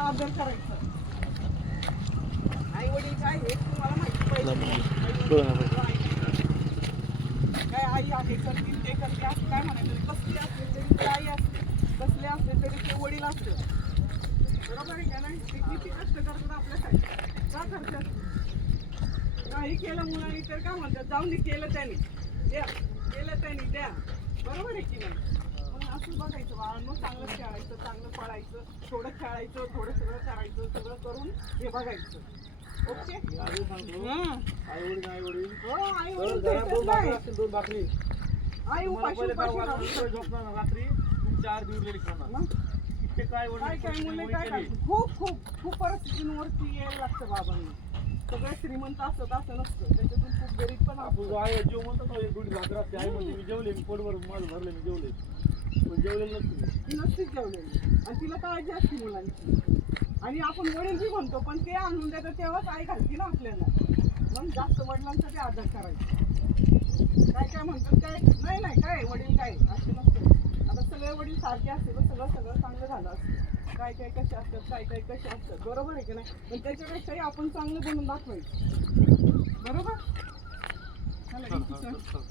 मुलांचा आदर करायचा. आई वडील काय हे तुम्हाला माहिती पाहिजे. काय आई आहे करतील ते करते असं काय म्हणायचं कसली असले तरी ती आई असते. कसले असले तरी ते वडील असते बरोबर आहे का नाही? ते किती कष्ट करतात आपल्यासाठी. का करतात? काही केलं मुलांनी तर काय म्हणतात? जाऊन केलं त्यांनी. द्या. केलं त्यांनी द्या. बरोबर आहे की नाही? मग चांगलं खेळायचं चांगलं पळायचं थोडं खेळायचं थोडं सगळं करायचं सगळं करून हे बघायचं. ओके? हं. आई वडील आई वडील हो आई तर वडील घरात दोन भाकरी. असतील दोन भाकरी आई तुम्हाला उपाशी पहिले उपाशी गावाला राहू उशिरा शकते. झोपणार ना रात्री खाणार मग? इतके काय काय मुले? खूप खूप खूप परिस्थितींवरती यायला लागतं बाबांना. सगळे श्रीमंत असतात असं नसतं. त्याच्यातून खूप गरीब पण आपण जो आई जीव म्हणतो ना एक थोडी भाकर असते. आई म्हणते मी जेवले मी पोटभर माझं भरले मी जेवले. जेवलेलं नसते नसतीच जेवलेली. आणि तिला काळजी असते मुलांची. आणि आपण वडील बी म्हणतो पण ते आणून देतात तेव्हाच आई घालते ना आपल्याला. मग जास्त वडिलांचा ते आदर करायचा. काय काय म्हणतात काय नाही नाही काय वडील काय? असे नसतं. आता सगळे वडील सारखे असते तर सगळं सगळं चांगलं झालं असतं. काय काय कसे असतात काय काय कसे असतात बरोबर आहे की नाही? पण त्याच्यापेक्षाही आपण चांगलं बनवून दाखवायचं. बरोबर?